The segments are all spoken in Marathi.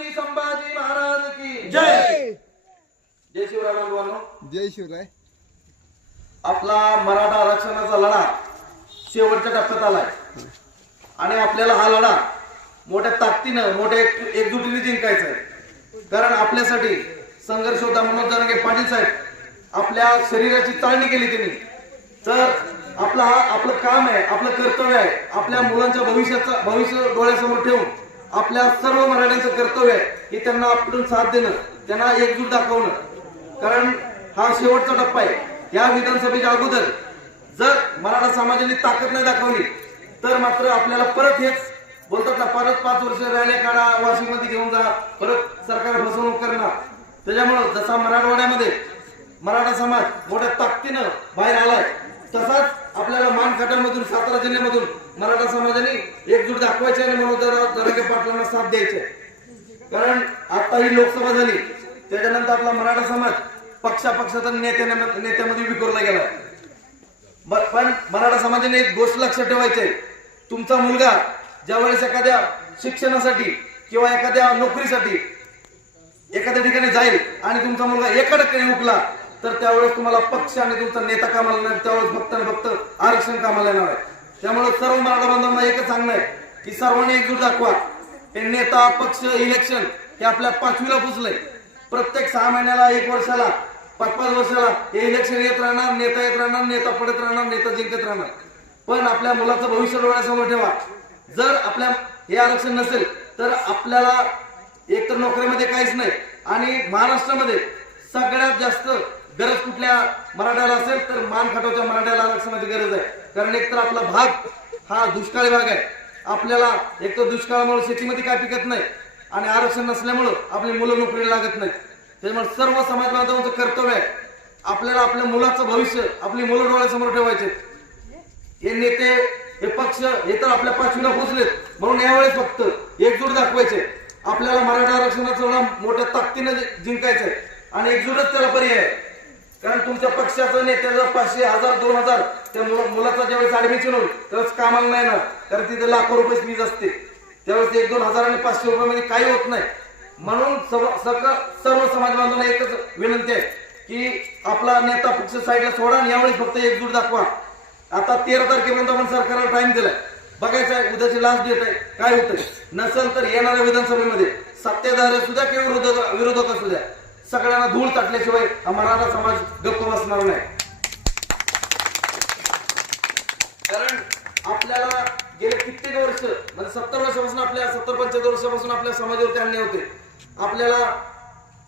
छत्रपती संभाजी महाराज की जय! जय! शिवराय बांधवांनो जय शिवराय. आपला मराठा आरक्षणाचा लढा शेवटच्या टप्प्यात आलाय. आणि आपल्याला हा लढा मोठ्या ताकदीनं मोठ्या एक- एकजुटीने जिंकायचा आहे कारण आपल्यासाठी संघर्ष होता मनोज जरांगे पाटील साहेब. आपल्या शरीराची चाळणी केली त्यांनी. तर आपला हा आपलं काम आहे आपलं कर्तव्य आहे आपल्या मुलांच्या भविष्याचं भविष्य डोळ्यासमोर ठेवून आपल्या सर्व मराठ्यांचं कर्तव्य आहे की त्यांना आपण साथ देणं त्यांना एकजूट दाखवणं. कारण हा शेवटचा टप्पा आहे. या विधानसभेच्या अगोदर जर मराठा समाजाने ताकद नाही दाखवली तर मात्र आपल्याला परत हेच बोलतात ना परत पाच वर्ष रॅली काढा वाशिममध्ये घेऊन जा परत सरकार फसवणूक करणार. त्याच्यामुळं जसा मराठवाड्यामध्ये मराठा समाज मोठ्या ताकदीनं बाहेर आलाय तसाच आपल्याला मानखाटामधून सातारा जिल्ह्यामधून मराठा समाजाने एकजूट दाखवायची आणि मनोज जरांगे पाटलांना साथ द्यायचे. कारण आता ही लोकसभा झाली. त्याच्यानंतर आपला मराठा समाज पक्षापक्षाचा नेत्या नेत्यामध्ये विखुरला गेला. पण मराठा समाजाने एक गोष्ट लक्षात ठेवायची आहे. तुमचा मुलगा ज्यावेळेस एखाद्या शिक्षणासाठी किंवा एखाद्या नोकरीसाठी एखाद्या ठिकाणी जाईल आणि तुमचा मुलगा एका टक्क्याने उकला तर त्यावेळेस तुम्हाला पक्ष आणि तुमचा नेता कामाला नाही त्यावेळेस फक्त आणि फक्त आरक्षण कामाला येणार आहे. त्यामुळे सर्व मराठा बांधवांना एकच सांगणं आहे. की सर्वांनी एकजूट दाखवा. हे नेता पक्ष इलेक्शन हे आपल्या पाचवीला पुचलंय प्रत्येक सहा महिन्याला एक वर्षाला पाच पाच वर्षाला हे इलेक्शन येत राहणार नेता येत राहणार नेता पडत राहणार नेता जिंकत राहणार. पण आपल्या मुलाचं भविष्य डोळ्यासमोर ठेवा. जर आपल्या हे आरक्षण नसेल तर आपल्याला एकतर नोकरीमध्ये काहीच नाही आणि महाराष्ट्रामध्ये सगळ्यात जास्त गरज कुठल्या मराठ्याला असेल तर मान खाटोच्या मराठ्याला आरक्षणाची गरज आहे. कारण एकतर आपला भाग हा दुष्काळी भाग आहे. आपल्याला एक तर दुष्काळामुळे शेतीमध्ये काय पिकत नाही आणि आरक्षण नसल्यामुळं आपली मुलं नोकरीला लागत नाही त्यामुळे सर्व समाज बांधवांचं कर्तव्य आहे. आपल्याला आपल्या मुलाचं भविष्य आपली मुलं डोळ्यासमोर ठेवायचे हे नेते हे पक्ष हे तर आपल्या पाचवीला पोचलेत. म्हणून यावेळेस फक्त एकजूट दाखवायचे. आपल्याला मराठा आरक्षणाचं मोठ्या ताकदीनं जिंकायचंय आणि एकजूटच त्याला पर्याय आहे. कारण तुमच्या पक्षाचं नेत्याचं पाचशे हजार दोन हजार त्या मुला- मुलाचा ज्यावेळेस ऍडमिशन होईल त्यावेळेस कामाला नाही ना कारण तिथे लाखो रुपये फीज असते. त्यावेळेस एक दोन हजार आणि पाचशे रुपयामध्ये काही होत नाही. म्हणून सर्व सगळं- सर्व समाज बांधवांना एकच विनंती आहे की आपला नेता पक्ष साईडला सोडा आणि यावेळी फक्त एकजूट दाखवा. आता तेरा तारखेपर्यंत आपण सरकारला टाइम दिलाय. बघायचं आहे उद्याची लास्ट डेट आहे. काय होतंय? नसेल तर येणाऱ्या विधानसभेमध्ये सत्तेधार असू द्या किंवा विरोधक विरोधक असू द्या सगळ्यांना धूळ टाकल्याशिवाय हा मराठा समाज गप्प बसणार नाही कारण आपल्याला गेले कित्येक वर्ष म्हणजे सत्तर वर्षापासून आपल्या सत्तर पंच्याहत्तर वर्षापासून आपल्या समाजावरती आणले होते आपल्याला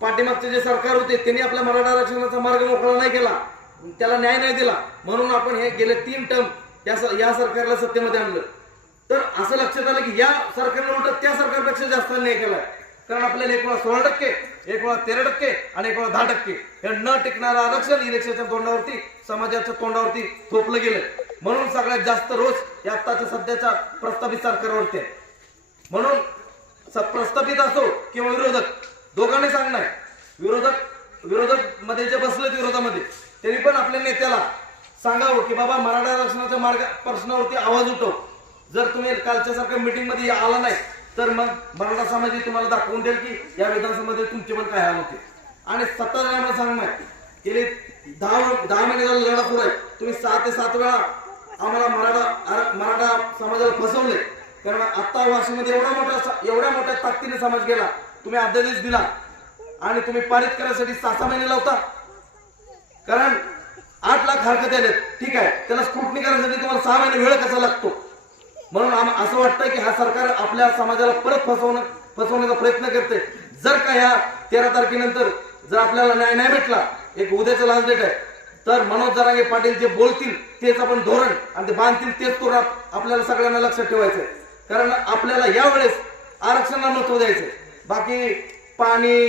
पाठीमागचे जे सरकार होते त्यांनी आपल्या मराठा आरक्षणाचा मार्ग मोकळा नाही केला. त्याला न्याय नाही दिला. म्हणून आपण हे गेले तीन टर्म या या सरकारला सत्तेमध्ये आणलं. तर असं लक्षात आलं की या सरकारला उलट त्या सरकारपेक्षा जास्त अन्याय केलाय. कारण आपल्याला एक वेळा सोळा टक्के एक वेळा तेरा टक्के आणि एक वेळा दहा टक्के हे न टिकणारं आरक्षण इलेक्शनच्या तोंडावरती समाजाच्या तोंडावरती थोपलं गेलं. म्हणून सगळ्यात जास्त रोज या आत्ताच्या सध्याच्या प्रस्तावित सरकारवरती आहे. म्हणून स- प्रस्थापित असो किंवा विरोधक दोघांनी सांगणार विरोधक विरोधकमध्ये जे बसलेत विरोधामध्ये त्यांनी पण आपल्या नेत्याला सांगावं की बाबा मराठा आरक्षणाच्या मार्ग प्रश्नावरती आवाज उठव. जर तुम्ही कालच्या सारख्या मीटिंगमध्ये आला नाही तर मग मराठा समाज तुम्हाला दाखवून देईल की या विधानसभेमध्ये तुमचे पण काय हाल होते. आणि सत्ताधाऱ्यांना सांगणं आहे गेले दहा दहा महिने झाला लढा सुरू आहे. तुम्ही सहा ते सात वेळा आम्हाला मराठा मराठा समाजाला फसवले. कारण आत्ता वाशीमध्ये एवढा मोठा एवढ्या मोठ्या ताकदीने समाज गेला. तुम्ही अध्यादेश दिला. आणि तुम्ही पारित करायसाठी सहा सहा महिने लावता. कारण आठ लाख हरकत आले ठीक आहे. त्याला स्क्रुटनी करण्यासाठी तुम्हाला सहा महिने वेळ कसा लागतो? म्हणून आम- असं वाटतं की हा सरकार आपल्या समाजाला परत फसवणं फसवण्याचा प्रयत्न करते जर का ह्या तेरा तारखेनंतर जर आपल्याला न्याय नाही भेटला एक उद्याचं लास्ट डेट आहे तर मनोज जरांगे पाटील जे बोलतील तेच आपण धोरण आणि ते बांधतील तेच तोरण आपल्याला सगळ्यांना लक्षात ठेवायचंय. कारण आपल्याला यावेळेस आरक्षणाला महत्त्व द्यायचंय. बाकी पाणी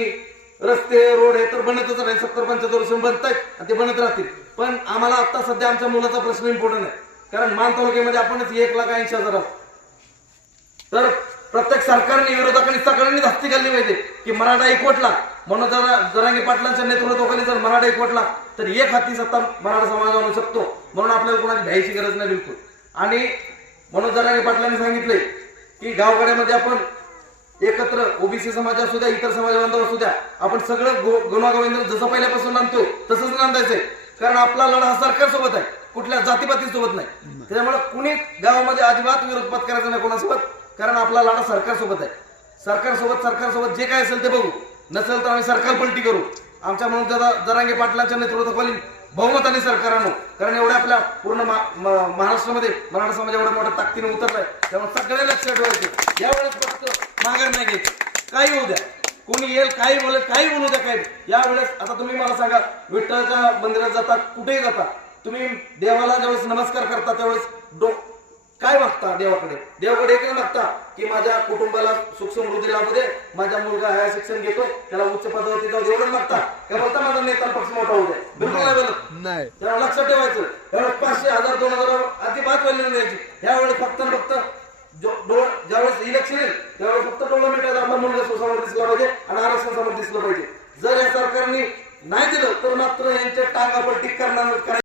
रस्ते रोड हे तर बनतच राहील. सत्तर पंच्याहत्तर वर्ष बनत आहेत आणि ते बनत राहतील. पण आम्हाला आता सध्या आमच्या मुलाचा प्रश्न इम्पॉर्टंट आहे. कारण मान तालुक्यामध्ये आपणच एक लाख ऐंशी हजार आहोत. तर प्रत्येक सरकारने विरोधकांनी सगळ्यांनी धास्ती घालली पाहिजे की मराठा एकवटला म्हणून जरा जरांगी पाटलांच्या नेतृत्वाखाली जर मराठा एकवटला तर एक हाती सत्ता मराठा समाज आणू शकतो. म्हणून आपल्याला कोणाची भ्यायची गरज नाही बिलकुल. आणि म्हणून जरांगे पाटलांनी सांगितले की गावगाड्यामध्ये आपण एकत्र ओबीसी समाज असू द्या इतर समाज बांधव असू द्या आपण सगळं गो- गुणागोविंद जसं पहिल्यापासून नांदतोय तसंच नांदायचंय. कारण आपला लढा हा सरकार सोबत आहे. कुठल्या जातीपाती सोबत नाही. त्याच्यामुळे कुणी गावामध्ये अजिबात विरोधपात करायचा नाही कोणासोबत. कारण आपला लाडा सरकारसोबत आहे. सरकारसोबत सरकारसोबत जे काय असेल ते बघू. नसेल तर आम्ही सरकार पलटी करू. आमच्या म्हणून जरा जरांगे पाटलांच्या नेतृत्वाखाली बहुमताने सरकार आणू. कारण एवढ्या आपल्या पूर्ण मा- महाराष्ट्रामध्ये मराठा समाज एवढ्या मोठ्या ताकदीने उतरलाय. त्यामुळे सगळे लक्षात ठेवायचे. यावेळेस फक्त माघार नाही घ्यायची. काही होऊ द्या. कोणी येईल काही बोलेल काही बोलू द्या काही. यावेळेस आता तुम्ही मला सांगा विठ्ठलाच्या मंदिरात जाता कुठेही जाता. तुम्ही देवाला ज्यावेळेस नमस्कार करता त्यावेळेस डो काय मागता देवाकडे? देवाकडे एकच मागता की माझ्या कुटुंबाला सुख समृद्धी लाभू दे. माझा मुलगा हा शिक्षण घेतोय त्याला उच्च पदावरती जाऊ दे. एवढंच मागता. काय बोलता? माझा नेता पक्ष मोठा होऊ दे. बिलकुल नाही त्याला लक्षात ठेवायचं. त्यावेळेस पाचशे हजार दोन हजार अजिबात व्हॅल्यू नाही द्यायची. यावेळेस फक्त फक्त ज्यावेळेस इलेक्शन येईल त्यावेळेस फक्त डोळा मिटायचा आपला मुलगा सुसमोर दिसला पाहिजे आणि आरक्षण समोर दिसलं पाहिजे. जर या सरकारने नाही दिलं तर मात्र यांच्या टांगापट्टी करणार